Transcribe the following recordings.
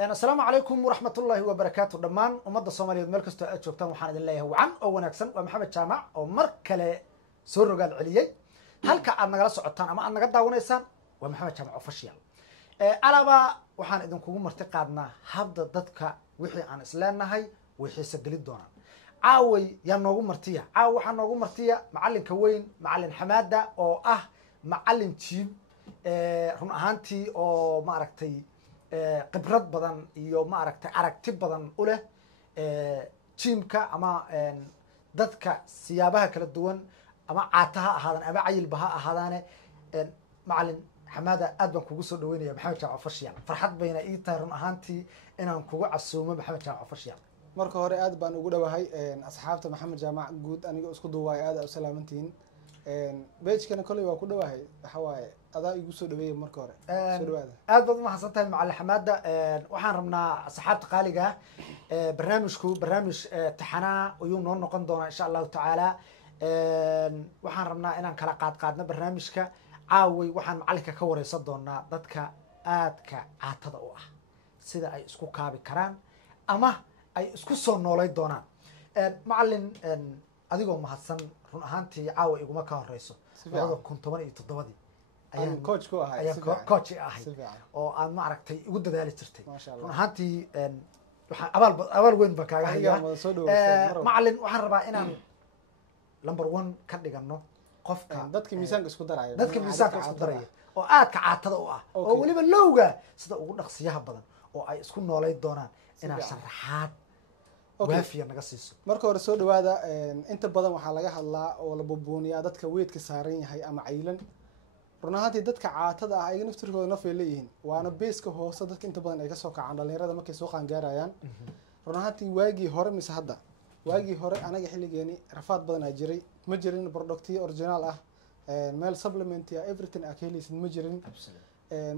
السلام عليكم ورحمة الله وبركاته دمان ومدى الصومالية ملكستو أجوبتان وحان إذن الله وعن أو ونكسن ومحمد جامع ومركلة سورو قال عليي هلك أن نغلا سعودتان أما أن نغدا ونيسان ومحمد جامع وفشيال ألابا وحان إذن كوغو مرتقادنا هبدا دادك وحي عن إسلامنا وحي سجلid doonaan عاوي يا نوغو مرتيا عاوي waxaa noogu martiya macallin ka weyn macallin Xamaada oo ah macallin team run ahaantii oo ma aragtay khibrad badan iyo ma aragtay aragti badan u leh teamka ama dadka siyaabaha kala duwan ama caataha ahaadan ama cayilba ha ahaadane macallin Xamaada aad baan kugu soo dhaweynaya Maxamed Jaac Fashiyan farxad bayna ii tahay run ahaantii inaan kugu casuumo Maxamed Jaac Fashiyan marka hore aad baan ugu dhawahay asxaabta Maxamed Jaamac guud aniga isku duwaay aad u salaamantiin page-kana kulay waa ku dhawahay waxa waaye adaa igu soo dhaweeyay marka hore soo dhawaada aad baad ma xasantahay macallin Xamaada waxaan rabnaa asxaabta qaaliga barnaamijku barnaamij taxanaa ayuu noo noqon doonaa insha Allah taala waxaan rabnaa inaan kala qaadno barnaamijka caaway waxaan macallinka ka wareysan doonaa dadka aadka caatada u ah sida ay isku kaabi karaan ama ay isku soo noolay doonaan macallin adigoo mahadsan run ahaantii caawa iguma ka horeyso 2017 ayaan coach ku ahay coach ahay oo aan ma aragtay igu dadaali jirtay run ahaantii waxaan abaal weyn baan kaaga hayaa macallin waxaan rabaa inaan number 1 ka dhigano qofka dadka miisaanka isku daraya oo aadka caatada u ah oo waliba lowga sida ugu dhaqsiyaha badan oo ay isku noolay doonaan inaan sharaxaad waafiya naga siiso marka hore soo dhawaada inta badan waxa laga hadlaa oo la bubuuniyaa dadka weedka saaran yahay ama caylan run ahaantii dadka caatada ah ay naftirkooda nafay leeyihiin waana beeska hoose dadka inta badan ay ka soo kacaan dhalinyarada markay soo qaan gaarayaan run ahaantii waagii hore mise hadda waagii hore anaga xilligeeni rafaad badan ay jiray ma jirin productiyo original ah meel supplement ya everything akhilis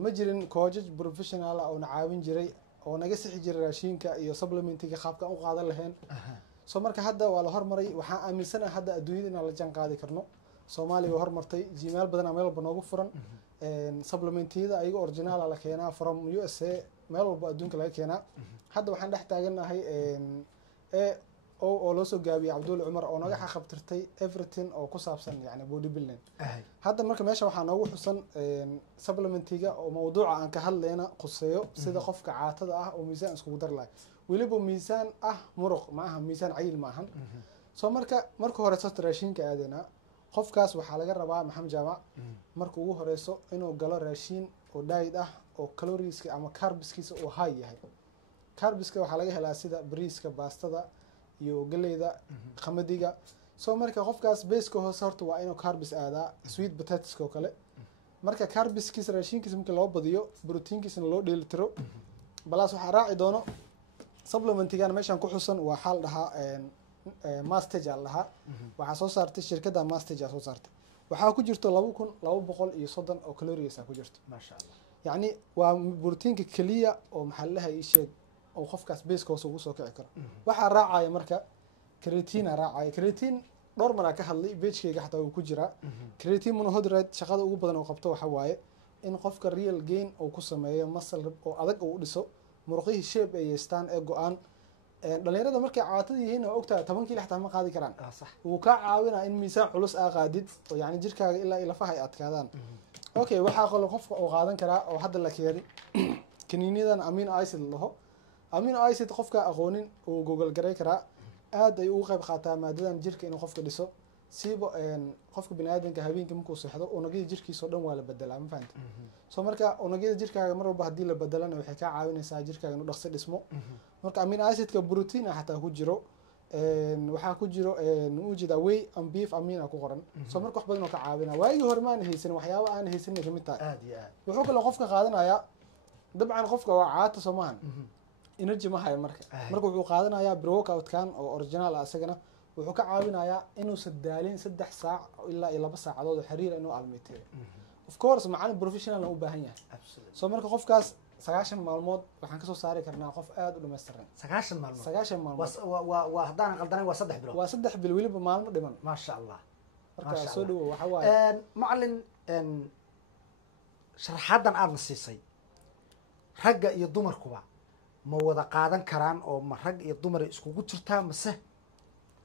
ma jirin coaches professional oo na caawin jiray oo naga sixi jiray raashinka iyo supplementiga qaabka u qaadan lahayn soo marka hadda waa la hormaray waxa aaminsanahay hadda adduunyada in la jaan qaadi karno Soomaaliya waa hormartay Gmail badan meel walba noogu furan supplementiyada ayaga original la keenaa from USA meel walba adduunka laga keenaa hadda waxaan dhex taaganahay oo loo soo gaabiyay Abdul Umar oo naga xaqabtirtay everything oo ku saabsan yani bodybuilding hadda marka meesha waxa noogu xusan supplementiga oo mawduuca aan ka hadlayna quseeyo sida qofka caatada ah oo miisaan isku dar lahay waliba miisaan ah muruq ma aha miisaan cayil ma ahan soo marka hore raashinka aadana qofkaas waxa laga rabaa Maxamed Jaamac marka ugu horeyso inuu galo raashin oo diet ah oo calorieska ama carbskiisa oo high yahay carbska waxa laga helaa sida bariiska baastada iyo galeyda qamadiga soo marka qofkaas base ka hoos horta waa inuu carbs aadaa sweet potatoes oo kale marka carbskiisa raashinkiisa marka loo badiyo proteinkiisana loo dheelitiro balaas waxa raaci doono supplementigan meeshan ku xusan waa xal dhaha Mastage allaha waxa soo saartay shirkadda Mastage soo saartay waxa ku jirto 2230 oo calories ku jirto ma sha Allah yani waa proteinka kaliya oo maxallaha ii sheeg oo qofkaas base ka soo kici karo waxa raacaya marka creatine raacaya creatine dhowr mar ka hadlay page-kayga xataa uu ku jira creatine monohydrate shaqada ugu badan oo qabto waxa waaye in qofka real gain oo ku sameeyo muscle oo adag oo u dhiso muruqihii shape ay yeestaan ee go'aan dhalinyarada markay caatada yihiin oo ogtaa 10 kiilo xataa ma qaadi karaan sax uu ka caawinaa in miisaan culus aa qaadid oo yani jirkaaga ilaa lafaha ay adkaadaan okay waxa qofka oo qaadan karaa oo hadda la keenay kaniiniyadan amino acid laho amino acid qofka aqoonin oo google garay karaa aad ay ugu qayb qaataa maadadan jirka inuu qofka dhiso siiba qofka bini'aadamka habeenkii markuu seexdo unugyada jirkiisa oo dhan waa la bedelaa ma fahanti soo marka unugyada jirkaaga mar walba hadii la bedelana waxay ka caawinaysaa jirkaaga inuu dhaqso dhismo marka amino acidka protein xataa ku jiro waxa ku jiro ujeeda whey and beef amino ku qoran soo marka wax badan oo ka caawina waagi hore ma aan haysan waxyaabo aan haysan kamid tahay aad iyo aad wuxuu kale qofka qaadanaya dabcan qofka waa caata Soomaan energy ma hayo marka wuxuu qaadanayaa pre-workout kan oo original ah asagana wuxuu ka caawinayaa inuu sadaalin 3 saac ilaa 2 saacadood oo xiriir inuu almeeteeyo of course macallin professional u baahan yahay soo marka qofkaas 9 maalmood waxaan ka soo saari karnaa qof aad u dhameystiran 9 maalmood 9 maalmood waa hadaan qaldanay waa 3 bilood waa 3 bil waliba maalmo dhiman ma sha Allah marka soo dhawo waxa waaye macallin sharaxadan aad nasiisay ragga iyo dumarkuba ma wada qaadan karaan oo ma rag iyo dumar ay iskugu jirtaa mase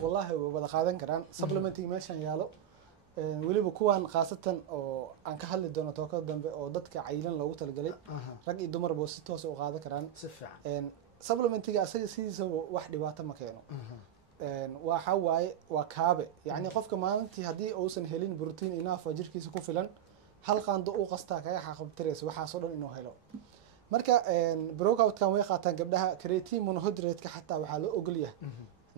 wallahi way wada qaadan karaan supplementiga meeshan yaalo weliba kuwan khaasatan oo aan ka hadli doono tookada dambe oo dadka cayilan loogu talagalay rag iyo dumar boo si toos ah u qaadan karaan si fiican supplementiga asaga sidiisa wax dhibaato ma keeno waxa waaye waa kaabe yacni qofka maalintii haddii uusan helin protein enough oo jirkiisa ku filan hal qaando uu qastaa kaga xaqabtiraysa waxaasoo dhan inuu helo marka breakoutkan way qaataan gabdhaha creatine monohydrate-ka xataa waxaa loo ogol yahay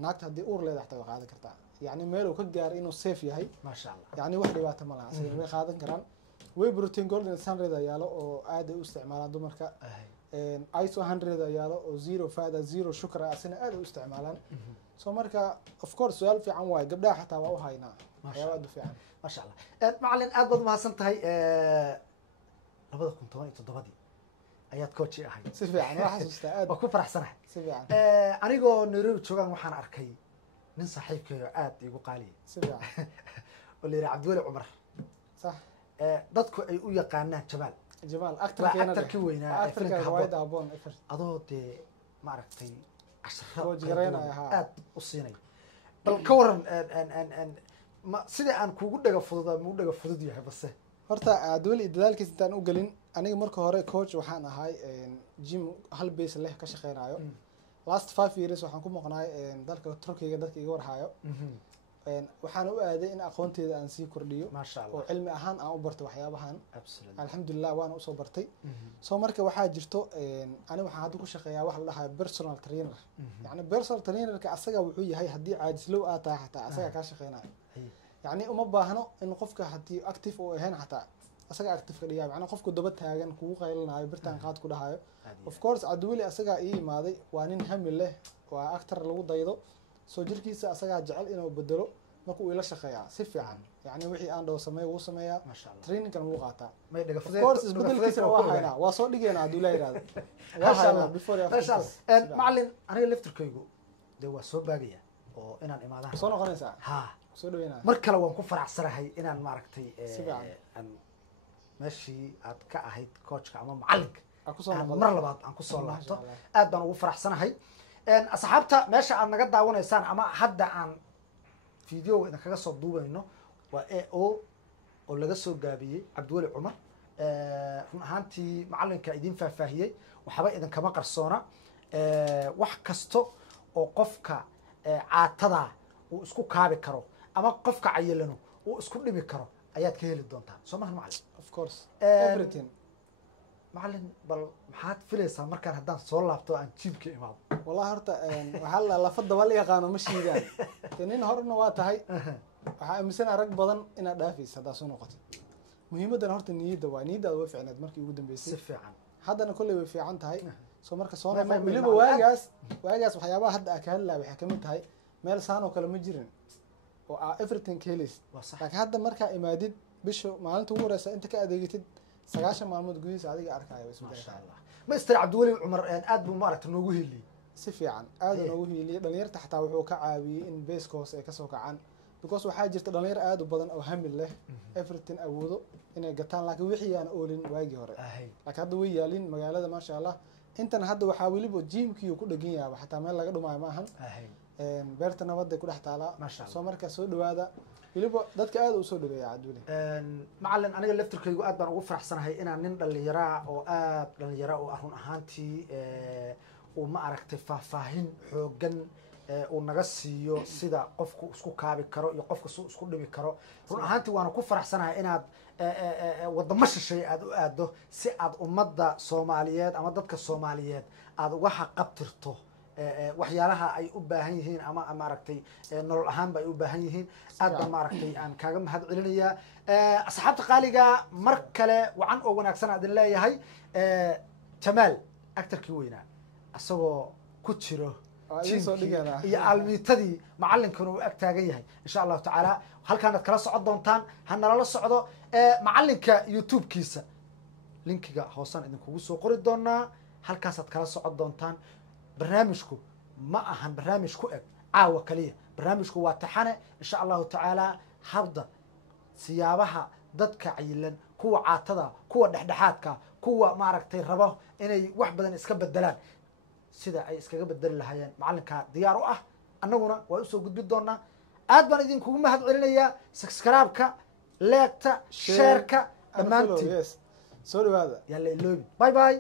naagta haddii uur leedahay xataa way qaadan kartaa yacni meel uu ka gaaray inuu safe yahay maasha allah yacni wax dhibaato ma laha asiga way qaadan karaan way protein golden sunred yaalo oo aad ay u isticmaalaan dumarka iso 100 yaalo oo zero fat zero sugar asina aad ay u isticmaalaan so marka of course su'aal fiican waay gabdhaha xataa waa u haynaa waxyaabo aad u fiican maasha allah macallin aad baad mahadsan tahay 2017 ayaad coach ahayd si fiican waa xasuustaa aad waa ku faraxsanahay si fiican anigoo Nairobi joogan waxaan arkay nin saaxiibkeeyo aad igu qaaliye si fiican oo leeyahay Cabdiweli Cumar صح dadku ay u yaqaanaan Jamaal جمال actor-kii weynaa ee filimka filimka Habboon adoo dee maaragtay Coach Gareyna ahaa. aad u siinay bal ka waran sida aan kugu dhaga fududaa mu dhaga fudud yahay base horta Cabdiweli dadaalkiisa intaan u galin aniga marka hore coach waxaan ahay gym hal base leh ka shaqeynayo last 5 years waxaan ku maqnaay dalka Turkiga dadka iga warhayo waxaan u aaday in aqoonteeda aan sii kordhiyo maasha Allah oo cilmi ahaan aan u barto waxyaabahan absolutely alxamdulillah waan u soo bartay soo marka waxaa jirto ani waxaan hadda ku shaqeeyaa wax la dhahayo personal trainer yani personal trainerka asaga wuxuu yahay haddii caajislow aad tahay xataa asaga kaa shaqeynayo yani uma baahno in qofka haddii active uu ahayn xataa asaga active ka dhigaa macnaa qofku daba taagan kugu qaylinayo birtaan qaad ku dhahayo of course Cabdiweli asaga ii imaaday waa nin hami leh waa actor lagu daydo soo jirkiisa asaga jecel inuu bedelo markuu ila shaqeeyaa si fiican yani wixii aan dhaw sameeyo wuu sameeyaa trainingkan wuu qaataa may dhaga of course isbedelkiisa waa hayna waa soo dhigeena haduu la yiraahdo waa hayna before macallin aniga laftirkaygu dee waa soo baagaya oo inaan imaadaan soo noqonaysaa ha soo dhaweynaa mar kale waan ku faraxsanahay inaan maaragtay si fiican aan meeshii aad ka ahayd coachka ama macallinka ku soo noqon mar labaad aan ku soo laabto aad baan ugu faraxsanahay asxaabta meesha aad naga daawanaysaan ama hadda aan video idin kaga soo duubayno waa AO oo laga soo gaabiyey Cabdiweli Cumar run ahaantii macallinka idin faahfaahiyey waxba idin kama qarsoona wax kasto oo qofka caatada uu isku kaabi karo ama qofka cayilano uu isku dhimi karo ayaad ka heli doontaa soo maahan macallin of course everything macallin bal maxaad filaysaa markaan haddaan soo laabto aan jiibka imaado wallahi horta waxaa la lafada wala yaqaano ma shiidaan nin horna waa tahay waxaa aaminsan rag badan inaad dhaafaysa haddaa soo noqoto muhiimadan horta niyadda waa niyaddaada way fiicneed markii ugu dambeysay si fiican haddana kolley way fiican tahay soo marka soo noqon weliba waagaas waxyaabaha hadda aa ka hadlaa waxay kamid tahay meel saan oo kale ma jirin oo aa everything ka helaysid laakiin hadda markaa imaadid bisha maalinta ugu horeysa inta ka adeegatid 9 maalmood gudihiisa adiga arkaayo masha Allah Mr. Cabdiweli Cumar aad buu maaragtay noogu heliyay si fiican aad noogu heliyay dhalinyarta xataa wuxuu ka caawiyay in base course ay ka soo kacaan because waxaa jirta dhalinyar aad u badan oo hamil leh everything awoodo inay gataan laakiin wixii aan oolin waagii hore laakiin hadda way yaalin magaalada maasha Allah intan hadda waxaa weliba gymkii ku dhagan yahay xataa meel laga dhumaayo ma ahan beerta nabadda ku dhex taala soo marka soo dhawaada weliba dadka aad u soo dhaweeya Cabdiweli macallin aniga laftirkaygu aad baan ugu faraxsanahay inaan nin dhalinyaro oo aad dhalinyaro oo run ahaantii uu ma aragtay faahfaahin xoogan uu naga siiyo sida qofku isku kaabi karo iyo qofka suu isku dhimi karo run ahaantii waana ku faraxsanahay inaad wadamo shisheeye aad u aado si aad ummadda Soomaaliyeed ama dadka Soomaaliyeed aad uga xaqabtirto waxyaalaha ay u baahan yihiin ama maaragtay nolol ahaan bay u baahan yihiin aad baan maaragtay aan kaaga mahad celinayaa asxaabta qaaliga mar kale wacan oo wanaagsan aad leeyahay Jamaal actorkii weynaa asagoo ku jiro iyo almiitadii macallinkana uu ag taagan yahay insha Allah taala halkaanaad kala socon doontaan ha nala socdo macallinka YouTube-kiisa linkiga hoosan idinkugu soo qori doonaa halkaasaad kala socon doontaan barnaamijku ma ahan barnaamij ku eg caawa kaliya barnaamijku waa taxane insha Allah taala habda siyaabaha dadka cayilan kuwa caatada kuwa dhexdhexaadka kuwa maaragtay rabo inay wax badan iska bedelaan sida ay iskaga bedeli lahaayeen macalinkaa diyaar u ah annaguna waa usoo gudbin doonaa aad baan idinkugu mahad celinayaa subscribe-ka leegta sheerka dhammaantiin soo dhawaada yaa la iloobin bye bye